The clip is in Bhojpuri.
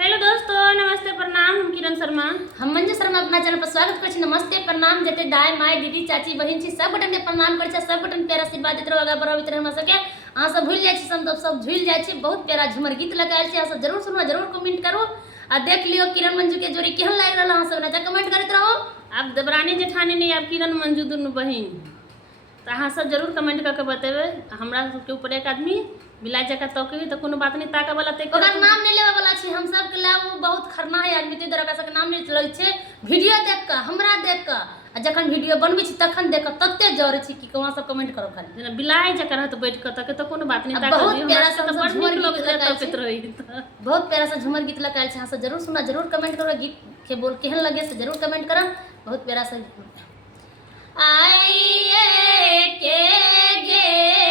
हेलो दोस्तों, नमस्ते प्रणाम। हम किरण शर्मा, हम मंजू शर्मा अपना चैनल पर स्वागत कर छी। नमस्ते प्रणाम जते दाई माय दीदी चाची बहिन छी सब बटन के प्रणाम कर छी। सब बटन प्यारा आशीर्वाद देत रहो, आगा बढ़ाबैत रहे हमरा सबके। अहाँ सब भूल जाय छी, सब झूल जाय छी। बहुत प्यारा झूमर गीत लगायल छी, अहाँ सब जरूर सुनो, जरूर कमेंट करो आ देख लियो किरण मंजू के जोड़ी केहन लाग रहल। अहाँ सब ना कमेंट करत रहो। आप देवरानी जेठानी नहीं, आप किरण मंजू दुनू बहिन। तो अहाँ सब जरूर कमेंट करके बतेबे। हमरा सबके ऊपर एक आदमी बिलाई जका तकबी तो कोनो बात नहीं, ताका वाला ते ओकर नाम नहीं लेवे वाला छी। हम सब के ला वो बहुत खरना है आदमी ते तरह का नाम नहीं चलल छे। वीडियो देख के हमरा देख के आ जखन वीडियो बनबै छी तखन देख के तत्ते जरे छी कि वहां सब कमेंट करो खाली जेना बिलाई जका रहत बैठ के तके तो कोनो बात नहीं, ताका बहुत प्यारा सा तो बड़ झूमर नीक लोग गीत लगायल तकत छी। रही। बहुत प्यारा सा झूमर गीत लगायल छै। अहाँ सब जरूर सुना, जरूर कमेंट करो। गीत के बोल केहन लगे से जरूर कमेंट करब। बहुत प्यारा सा आइए के गे